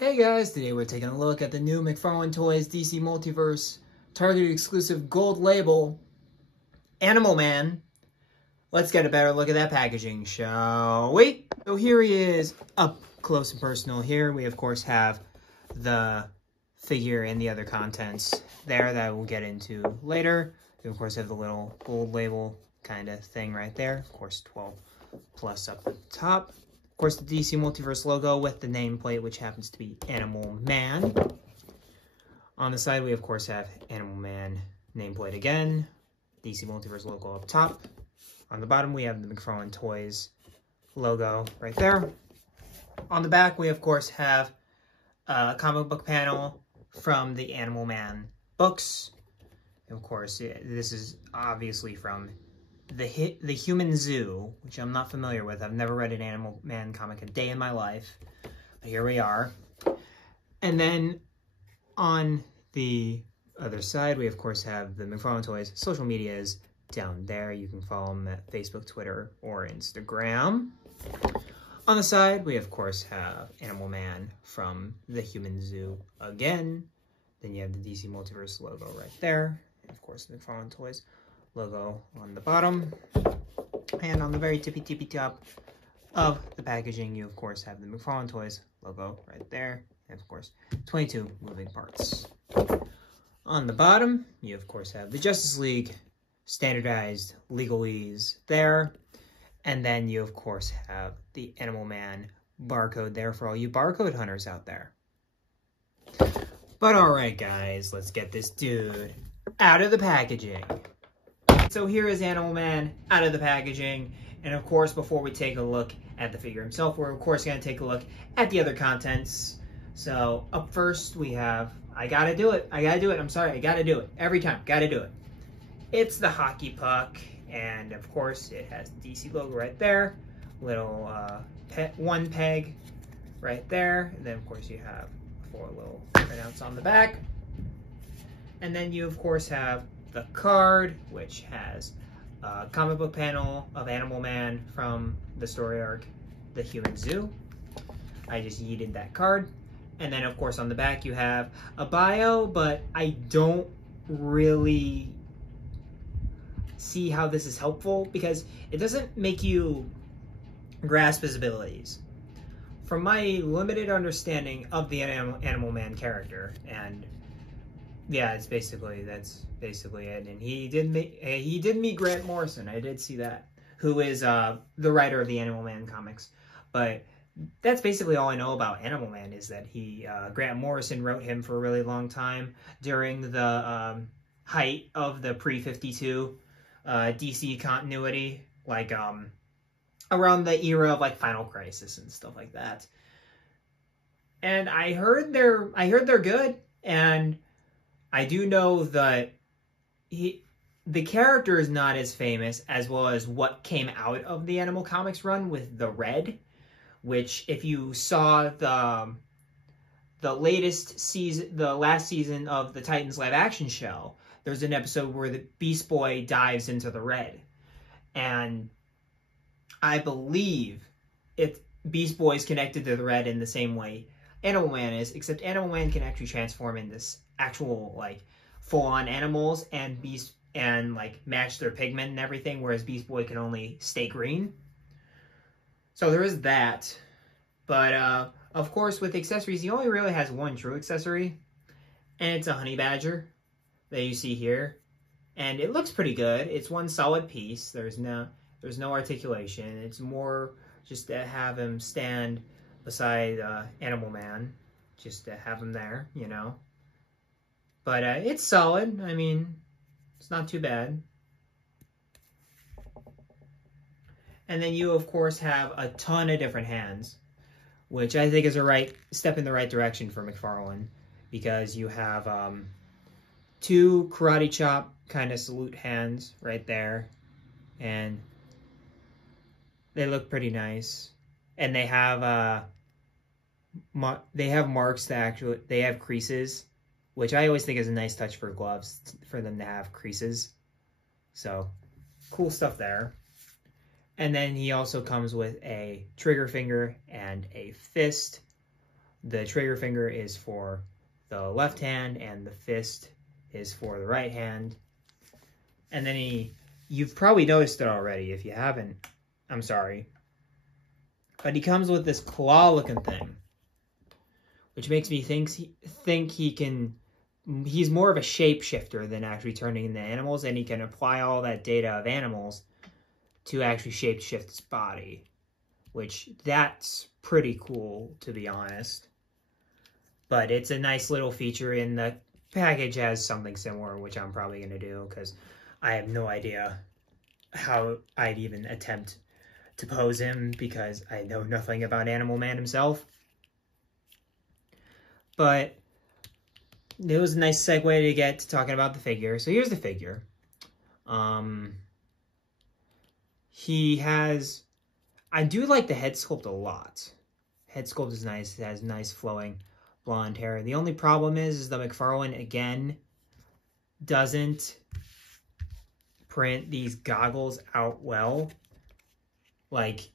Hey guys, today we're taking a look at the new McFarlane Toys DC Multiverse Target exclusive gold label Animal Man. Let's get a better look at that packaging, shall we? So here he is up close and personal. Here we of course have the figure and the other contents there that we'll get into later. We of course have the little gold label kind of thing right there. Of course 12 plus up at the top. Of course, the DC Multiverse logo with the nameplate, which happens to be Animal Man. On the side, we of course have Animal Man nameplate again. DC Multiverse logo up top. On the bottom, we have the McFarlane Toys logo right there. On the back, we of course have a comic book panel from the Animal Man books. And of course, this is obviously from the Human Zoo, which I'm not familiar with. I've never read an Animal Man comic a day in my life. But here we are. And then on the other side, we of course have the McFarlane Toys social medias down there. You can follow them at Facebook, Twitter, or Instagram. On the side, we of course have Animal Man from the Human Zoo again. Then you have the DC Multiverse logo right there. And of course, the McFarlane Toys logo on the bottom. And on the very tippy top of the packaging, you of course have the McFarlane Toys logo right there. And of course, 22 moving parts. On the bottom, you of course have the Justice League standardized legalese there. And then you of course have the Animal Man barcode there for all you barcode hunters out there. But alright guys, let's get this dude out of the packaging. So here is Animal Man out of the packaging. And of course, before we take a look at the figure himself, we're of course going to take a look at the other contents. So up first we have, I gotta do it. I'm sorry, I gotta do it. Every time, gotta do it. It's the hockey puck. And of course, it has the DC logo right there. Little one peg right there. And then of course you have 4 little printouts on the back. And then you of course have the card, which has a comic book panel of Animal Man from the story arc, The Human Zoo. I just yeeted that card. And then, of course, on the back, you have a bio, but I don't really see how this is helpful because it doesn't make you grasp his abilities. From my limited understanding of the Animal Man character, and yeah, that's basically it. And he did meet Grant Morrison. I did see that, who is the writer of the Animal Man comics. But that's basically all I know about Animal Man is that Grant Morrison wrote him for a really long time during the height of the pre-52 DC continuity, like around the era of like Final Crisis and stuff like that. And I heard they're good, and I do know that the character is not as famous as well as what came out of the Animal Comics run with the Red, which if you saw the latest season, the last season of the Titans live action show, there's an episode where the Beast Boy dives into the Red. And I believe Beast Boy is connected to the Red in the same way Animal Man is, except Animal Man can actually transform into actual like full-on animals and like match their pigment and everything, whereas Beast Boy can only stay green. So there is that. But of course with accessories, he only really has one true accessory, and it's a honey badger that you see here. And it looks pretty good. It's one solid piece. There's no articulation. It's more just to have him stand beside Animal Man, just to have him there, you know. But it's solid. I mean, it's not too bad. And then you, of course, have a ton of different hands, which I think is a right step in the right direction for McFarlane, because you have 2 karate chop kind of salute hands right there, and they look pretty nice. And they have marks that they have creases, which I always think is a nice touch for gloves, for them to have creases. So, cool stuff there. And then he also comes with a trigger finger and a fist The trigger finger is for the left hand, and the fist is for the right hand. And then you've probably noticed it already. If you haven't, I'm sorry. But he comes with this claw-looking thing, which makes me think he's more of a shapeshifter than actually turning into animals, and he can apply all that data of animals to actually shapeshift his body, which that's pretty cool, to be honest. But it's a nice little feature, and the package has something similar, which I'm probably going to do, because I have no idea how I'd even attempt to pose him, because I know nothing about Animal Man himself. But it was a nice segue to get to talking about the figure. So here's the figure. He has... I do like the head sculpt a lot. Head sculpt is nice. It has nice flowing blonde hair. The only problem is the McFarlane, again, doesn't print these goggles out well. Like,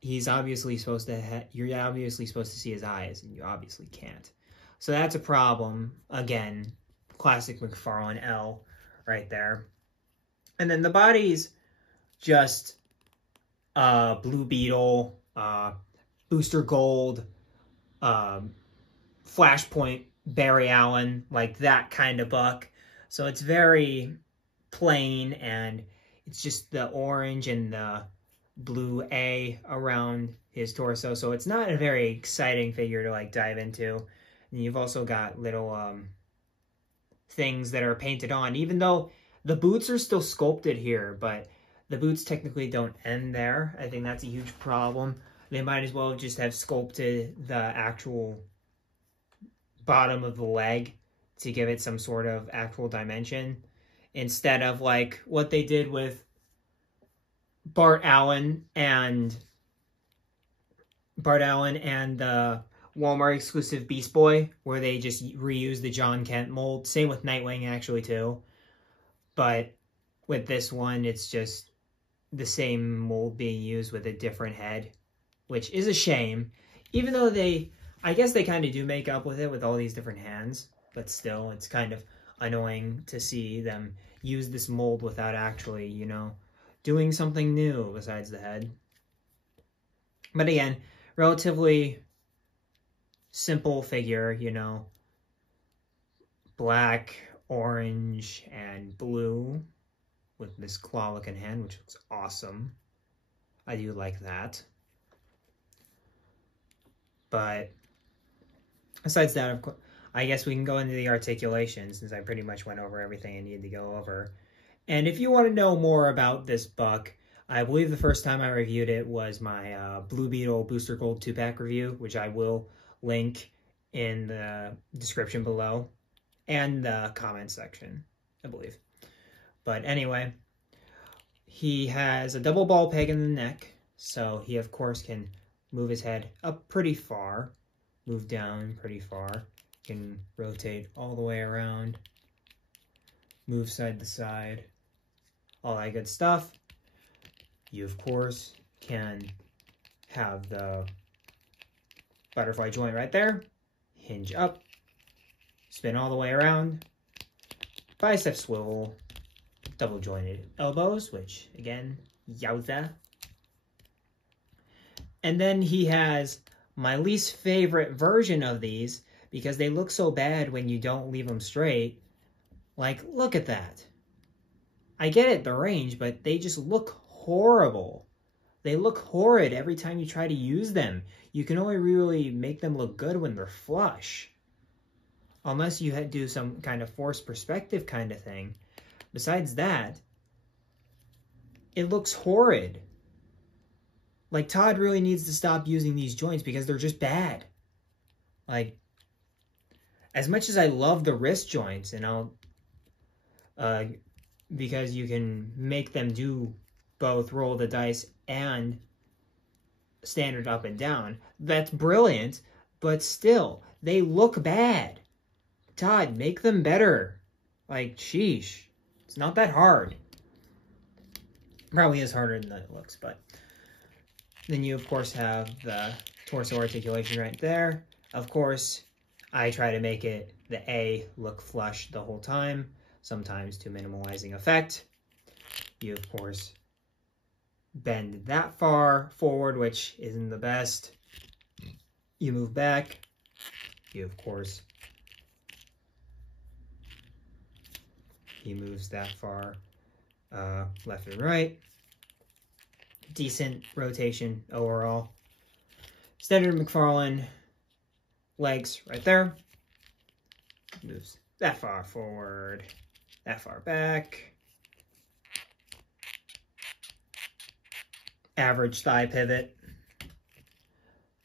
he's obviously supposed to you're obviously supposed to see his eyes, and you obviously can't. So that's a problem. Again, classic McFarlane L right there. And then the body's just Blue Beetle, Booster Gold, Flashpoint Barry Allen, like that kind of buck. So it's very plain, and it's just the orange and the blue A around his torso. So it's not a very exciting figure to like dive into. And you've also got little things that are painted on, even though the boots are still sculpted here, but the boots technically don't end there. I think that's a huge problem. They might as well just have sculpted the actual bottom of the leg to give it some sort of actual dimension, instead of like what they did with Bart Allen and the Walmart exclusive Beast Boy, where they just reused the John Kent mold. Same with Nightwing, actually, too. But with this one, it's just the same mold being used with a different head, which is a shame. Even though I guess they kind of do make up with it with all these different hands, but still, it's kind of annoying to see them use this mold without actually, you know, doing something new besides the head. But again, relatively simple figure, you know, black, orange, and blue with this claw-looking hand, which looks awesome. I do like that. But besides that, of course, I guess we can go into the articulation, since I pretty much went over everything I needed to go over. And if you want to know more about this buck, I believe the first time I reviewed it was my Blue Beetle Booster Gold 2-pack review, which I will link in the description below and the comment section, I believe. But anyway, he has a double ball peg in the neck, so he of course can move his head up pretty far, move down pretty far, can rotate all the way around, move side to side, all that good stuff. You of course can have the butterfly joint right there, hinge up, spin all the way around, bicep swivel, double jointed elbows, which again, yowza. And then he has my least favorite version of these, because they look so bad when you don't leave them straight. Like, look at that. I get it, the range, but they just look horrible. They look horrid every time you try to use them. You can only really make them look good when they're flush, unless you do some kind of forced perspective kind of thing. Besides that, it looks horrid. Like, Todd really needs to stop using these joints because they're just bad. Like, as much as I love the wrist joints, and because you can make them do both roll the dice and standard up and down, that's brilliant, but still, they look bad. Todd, make them better. Like, sheesh. It's not that hard. Probably is harder than it looks, but Then you, of course, have the torso articulation right there. Of course, I try to make it the A look flush the whole time, sometimes to minimalizing effect. You, of course, bend that far forward, which isn't the best. You move back. You, of course, he moves that far left and right. Decent rotation overall. Standard McFarlane legs right there. Moves that far forward, that far back. Average thigh pivot.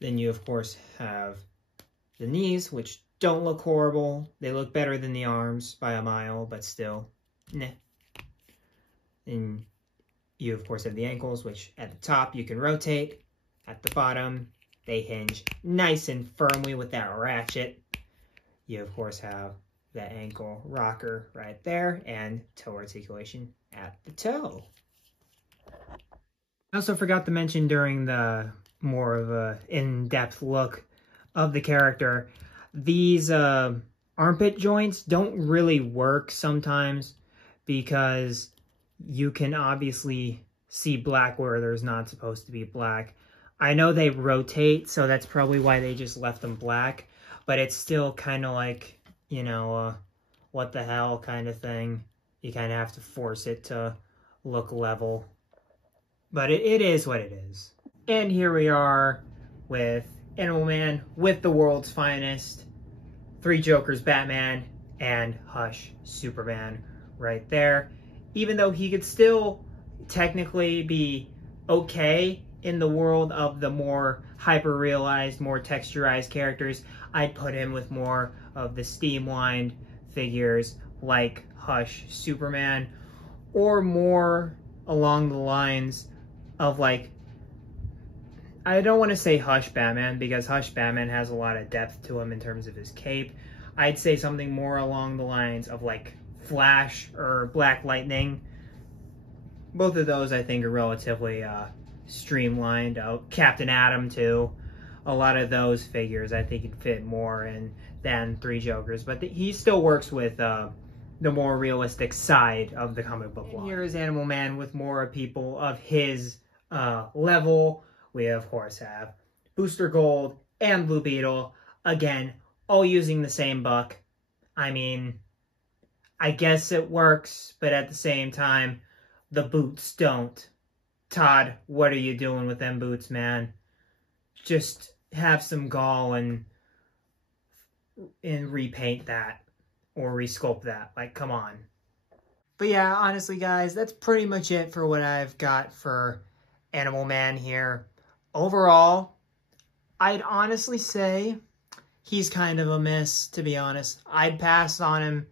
Then you, of course, have the knees, which don't look horrible. They look better than the arms by a mile, but still, nah. And you, of course, have the ankles, which at the top you can rotate. At the bottom, they hinge nice and firmly with that ratchet. You, of course, have the ankle rocker right there and toe articulation at the toe. I also forgot to mention during the more of a in-depth look of the character, these armpit joints don't really work sometimes because you can obviously see black where there's not supposed to be black. I know they rotate, so that's probably why they just left them black, but it's still kind of like, you know, what the hell kind of thing. You kind of have to force it to look level. But it is what it is. And here we are with Animal Man with the world's finest. 3 Jokers, Batman, and Hush, Superman right there. Even though he could still technically be okay in the world of the more hyper-realized, more texturized characters, I'd put him with more of the streamlined figures like Hush, Superman, or more along the lines of, like, I don't want to say Hush Batman, because Hush Batman has a lot of depth to him in terms of his cape. I'd say something more along the lines of, like, Flash or Black Lightning. Both of those, I think, are relatively streamlined. Captain Atom, too. A lot of those figures, I think, could fit more in than 3 Jokers. But he still works with the more realistic side of the comic book line. Here is Animal Man with more people of his level. We, of course, have Booster Gold and Blue Beetle. Again, all using the same buck. I mean, I guess it works, but at the same time, the boots don't. Todd, what are you doing with them boots, man? Just have some gall and repaint that or resculpt that. Like, come on. But yeah, honestly, guys, that's pretty much it for what I've got for Animal Man here. Overall, I'd honestly say he's kind of a miss, to be honest. I'd pass on him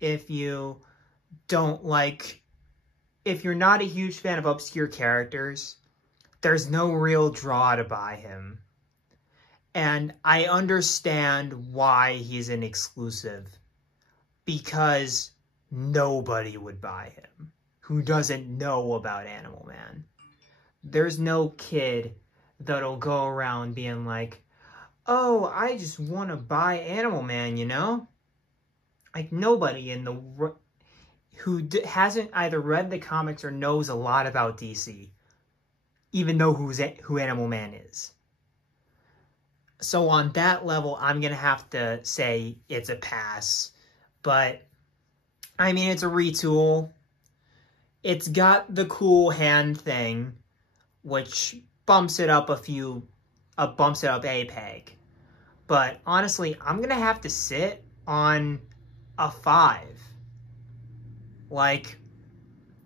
if you don't like... If you're not a huge fan of obscure characters, there's no real draw to buy him. And I understand why he's an exclusive. Because nobody would buy him who doesn't know about Animal Man. There's no kid that'll go around being like, oh, I just want to buy Animal Man, you know? Like, nobody in the... who hasn't either read the comics or knows a lot about DC even know who Animal Man is. So on that level, I'm going to have to say it's a pass. But, I mean, it's a retool. It's got the cool hand thing, which bumps it up a peg. But honestly, I'm going to have to sit on a 5. Like,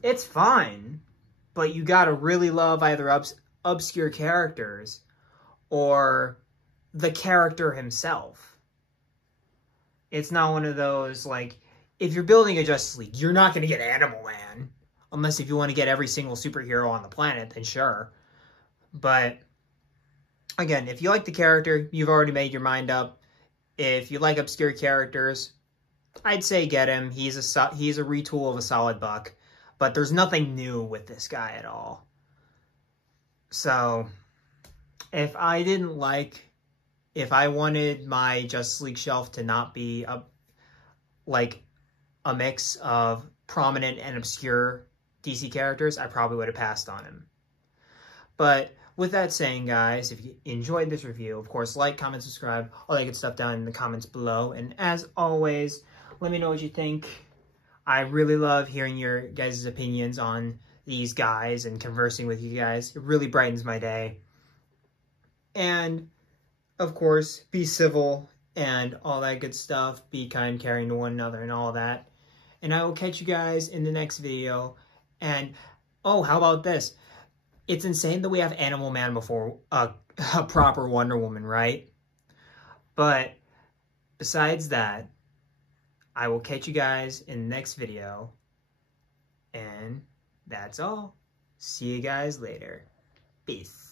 it's fine, but you gotta really love either obscure characters or the character himself. It's not one of those, like, if you're building a Justice League, you're not gonna get Animal Man. Unless if you want to get every single superhero on the planet, then sure. But, again, if you like the character, you've already made your mind up. If you like obscure characters, I'd say get him. He's a retool of a solid buck. But there's nothing new with this guy at all. So, if I wanted my Justice League shelf to not be a mix of prominent and obscure DC characters, I probably would have passed on him. But with that saying, guys, if you enjoyed this review, of course, like, comment, subscribe, all that good stuff down in the comments below. And as always, let me know what you think. I really love hearing your guys' opinions on these guys and conversing with you guys. It really brightens my day. And, of course, be civil and all that good stuff. Be kind, caring to one another and all that. And I will catch you guys in the next video. And, oh, how about this? It's insane that we have Animal Man before a proper Wonder Woman, right? But besides that, I will catch you guys in the next video. And that's all. See you guys later. Peace.